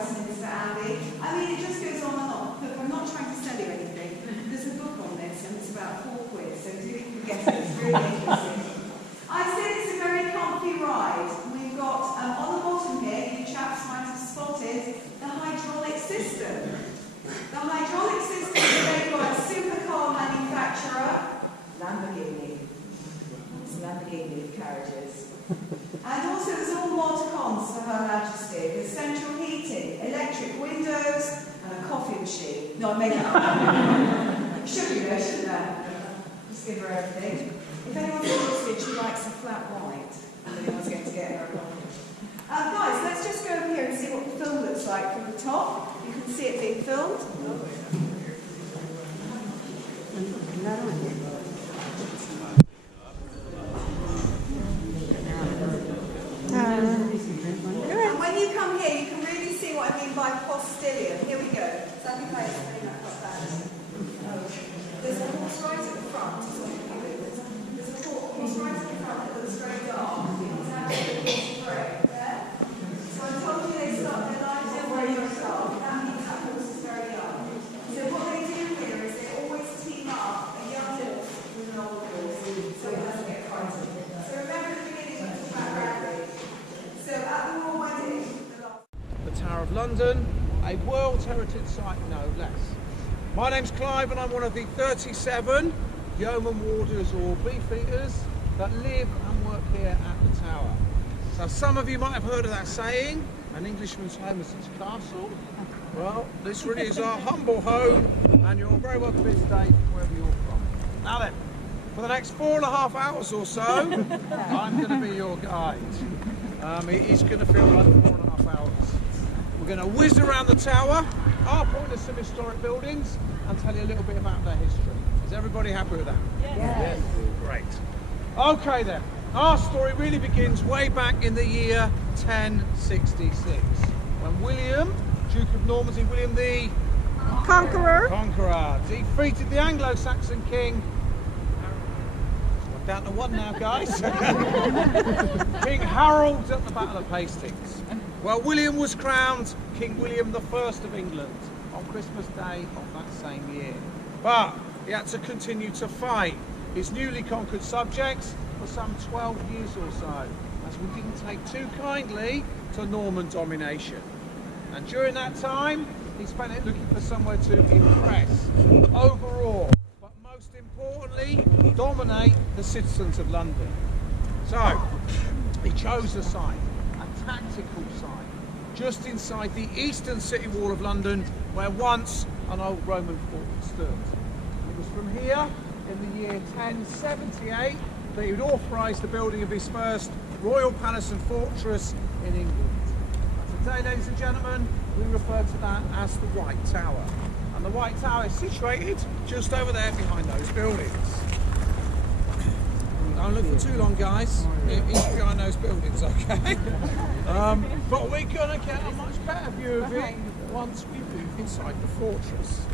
Westminster Abbey. I mean, it just goes on and on. Look, I'm not trying to sell you anything. There's a book on this, and it's about £4, so do get it. It's really interesting. I said it's a very comfy ride. We've got, on the bottom here, you chaps might have spotted the hydraulic system. The hydraulic system is made by a supercar manufacturer, Lamborghini. It's Lamborghini carriages. And also there's all mod cons for Her Majesty. There's central heating, electric windows, and a coffee machine. No, I made that up. Should be there, shouldn't there? Just give her everything. If anyone's interested, she likes a flat white. If anyone's going to get her a coffee. Guys, let's just go over here and see what the film looks like from the top. You can see it being filmed. And when you come here, you can really see what I mean by postilion. Here we go. So I think I explained that quite badly. There's a horse right at the front. There's a horse right at the front that looks very dark. It's actually grey. There. So I told you they start their lives every year dark. That means that horse is very young. So what they do here is they always team up a young horse with an old horse so it doesn't get frightened. So remember the beginning of the background. So at the Royal Wedding, the Tower of London, a World Heritage Site no less. My name's Clive and I'm one of the 37 yeoman warders or beefeaters that live and work here at the Tower. So some of you might have heard of that saying, an Englishman's home is his castle. Well, this really is our humble home and you're very welcome here today wherever you're from. Now then, for the next 4.5 hours or so, I'm going to be your guide. It is going to feel like 4.5 hours. We're going to whiz around the Tower. I'll point at some historic buildings and tell you a little bit about their history. Is everybody happy with that? Yes. Great. Okay then, our story really begins way back in the year 1066 when William, Duke of Normandy, William the Conqueror, defeated the Anglo-Saxon king. We're down to one now, guys. King Harold at the Battle of Hastings. Well, William was crowned King William I of England on Christmas Day of that same year. But he had to continue to fight his newly conquered subjects for some 12 years or so, as we didn't take too kindly to Norman domination. And during that time, he spent it looking for somewhere to impress, overawe, but most importantly, dominate the citizens of London. So, he chose a site, a tactical site, just inside the eastern city wall of London, where once an old Roman fort stood. It was from here, in the year 1078, that he would authorise the building of his first royal palace and fortress in England. Today, ladies and gentlemen, we refer to that as the White Tower. And the White Tower is situated just over there behind those buildings. Don't look for too long, guys. It's behind those buildings, okay? But we're going to get a much better view of it once we move inside the fortress.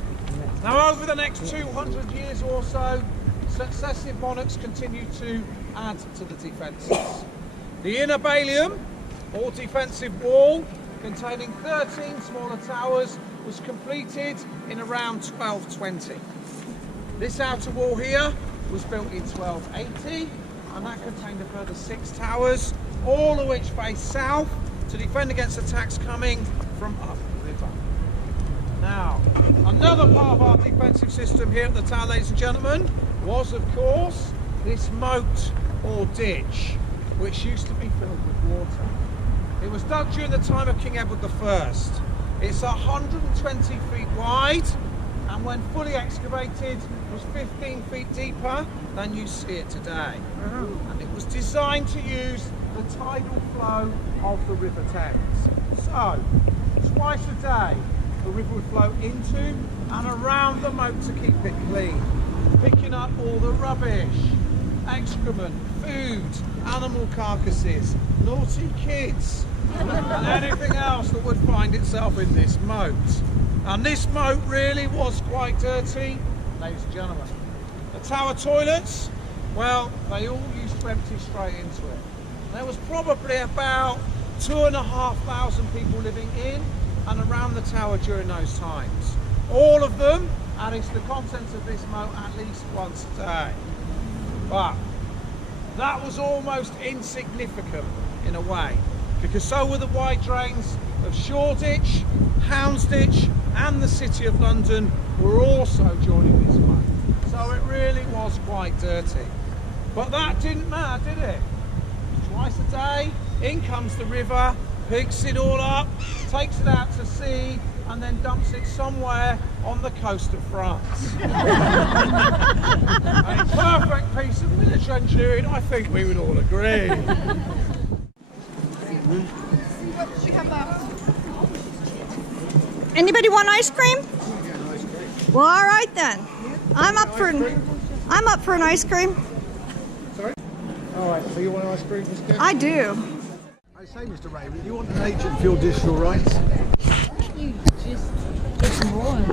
Now, over the next 200 years or so, successive monarchs continued to add to the defences. The inner ballium, or defensive wall, containing 13 smaller towers, was completed in around 1220. This outer wall here was built in 1280, and that contained a further 6 towers, all of which face south to defend against attacks coming from up the river. Now, another part of our defensive system here at the Tower, ladies and gentlemen, was of course this moat or ditch, which used to be filled with water. It was dug during the time of King Edward I. It's 120 feet wide, and when fully excavated was 15 feet deeper than you see it today. And it was designed to use the tidal flow of the River Thames. So, twice a day the river would flow into and around the moat to keep it clean, picking up all the rubbish, excrement, food, animal carcasses, naughty kids, and anything else that would find itself in this moat. And this moat really was quite dirty, ladies and gentlemen. The tower toilets, well, they all used to empty straight into it. There was probably about 2,500 people living in and around the tower during those times. All of them adding to the contents of this moat at least once a day. But that was almost insignificant in a way, because so were the wide drains of Shoreditch, Houndsditch and the City of London were also joining this moat. So it really was quite dirty. But that didn't matter, did it? Twice a day, in comes the river, picks it all up, takes it out to sea, and then dumps it somewhere on the coast of France. A perfect piece of military engineering, I think we would all agree. Anybody want ice cream? Well, all right then. I'm up for an ice cream. Sorry? All right, so you want an ice cream, Miss Karen? I do. I say, Mr. Raven, you want an agent for your digital rights? You just get more.